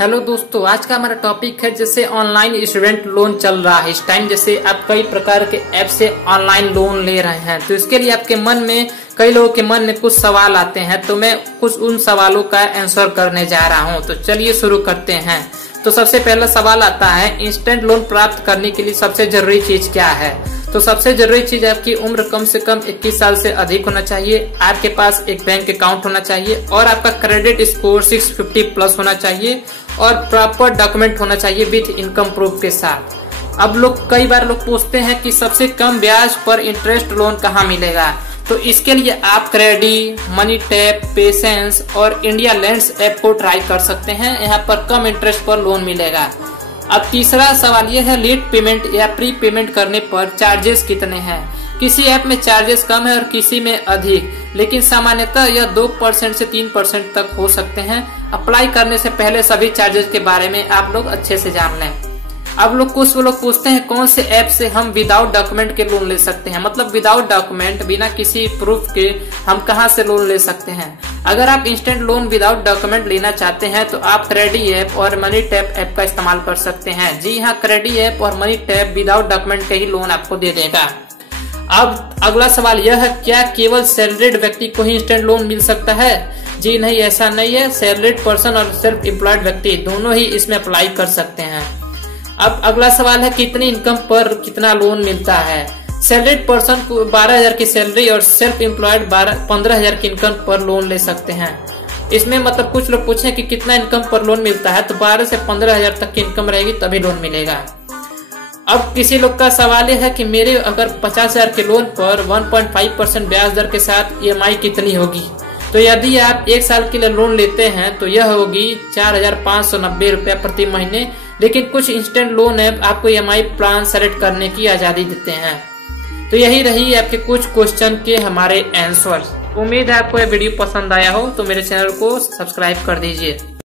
Hello दोस्तों, आज का हमारा टॉपिक है जैसे ऑनलाइन स्टूडेंट लोन चल रहा है इस टाइम। जैसे आप कई प्रकार के ऐप से ऑनलाइन लोन ले रहे हैं, तो इसके लिए आपके मन में कई लोगों के मन में कुछ सवाल आते हैं, तो मैं कुछ उन सवालों का आंसर करने जा रहा हूं। तो चलिए शुरू करते हैं। तो सबसे पहला सवाल आता है, इंस्टेंट लोन प्राप्त करने के लिए सबसे जरूरी चीज क्या है? तो सबसे जरूरी चीज आपकी उम्र कम से कम 21 साल से अधिक होना चाहिए, आपके पास एक बैंक अकाउंट होना चाहिए और आपका क्रेडिट स्कोर 650 प्लस होना चाहिए और प्रॉपर डॉक्यूमेंट होना चाहिए विथ इनकम प्रूफ के साथ। अब कई बार लोग पूछते हैं कि सबसे कम ब्याज पर इंटरेस्ट लोन कहाँ मिलेगा? तो इसके लिए आप क्रेडी, मनी टैप, पेशेंस और इंडिया लैंड्स ऐप को ट्राई कर सकते हैं। यहाँ पर कम इंटरेस्ट पर लोन मिलेगा। अब तीसरा सवाल ये है, लेट पेमेंट या प्री पेमेंट करने पर चार्जेस कितने हैं? किसी ऐप में चार्जेस कम है और किसी में अधिक, लेकिन सामान्यतः यह 2% से 3% तक हो सकते हैं। अप्लाई करने से पहले सभी चार्जेस के बारे में आप लोग अच्छे से जान लें। अब कुछ लोग पूछते हैं कौन से ऐप से हम विदाउट डॉक्यूमेंट के लोन ले सकते हैं, मतलब विदाउट डॉक्यूमेंट, बिना किसी प्रूफ के हम कहां से लोन ले सकते हैं। अगर आप इंस्टेंट लोन विदाउट डॉक्यूमेंट लेना चाहते हैं तो आप क्रेडी ऐप और मनी टैप ऐप का इस्तेमाल कर सकते हैं। जी हाँ, क्रेडी ऐप और मनी टैप विदाउट डॉक्यूमेंट के ही लोन आपको दे देगा। अब अगला सवाल यह है, क्या केवल सैलरीड व्यक्ति को ही इंस्टेंट लोन मिल सकता है? जी नहीं, ऐसा नहीं है। सैलरीड पर्सन और सेल्फ एम्प्लॉयड व्यक्ति दोनों ही इसमें अप्लाई कर सकते हैं। अब अगला सवाल है, कितनी इनकम पर कितना लोन मिलता है? सैलरीड पर्सन को 12,000 की सैलरी और सेल्फ एम्प्लॉयड 15,000 की इनकम पर लोन ले सकते हैं। इसमें मतलब कुछ लोग पूछे कि कितना इनकम पर लोन मिलता है, तो 12 से 15,000 तक की इनकम रहेगी तभी लोन मिलेगा। अब किसी लोग का सवाल यह है कि मेरे अगर 50,000 के लोन पर 1.5% ब्याज दर के साथ EMI कितनी होगी? तो यदि आप 1 साल के लिए लोन लेते हैं तो यह होगी 4,590 रुपया प्रति महीने। लेकिन कुछ इंस्टेंट लोन ऐप आपको EMI प्लान सेलेक्ट करने की आजादी देते हैं। तो यही रही आपके कुछ क्वेश्चन के हमारे आंसर। उम्मीद है आपको यह वीडियो पसंद आया हो, तो मेरे चैनल को सब्सक्राइब कर दीजिए।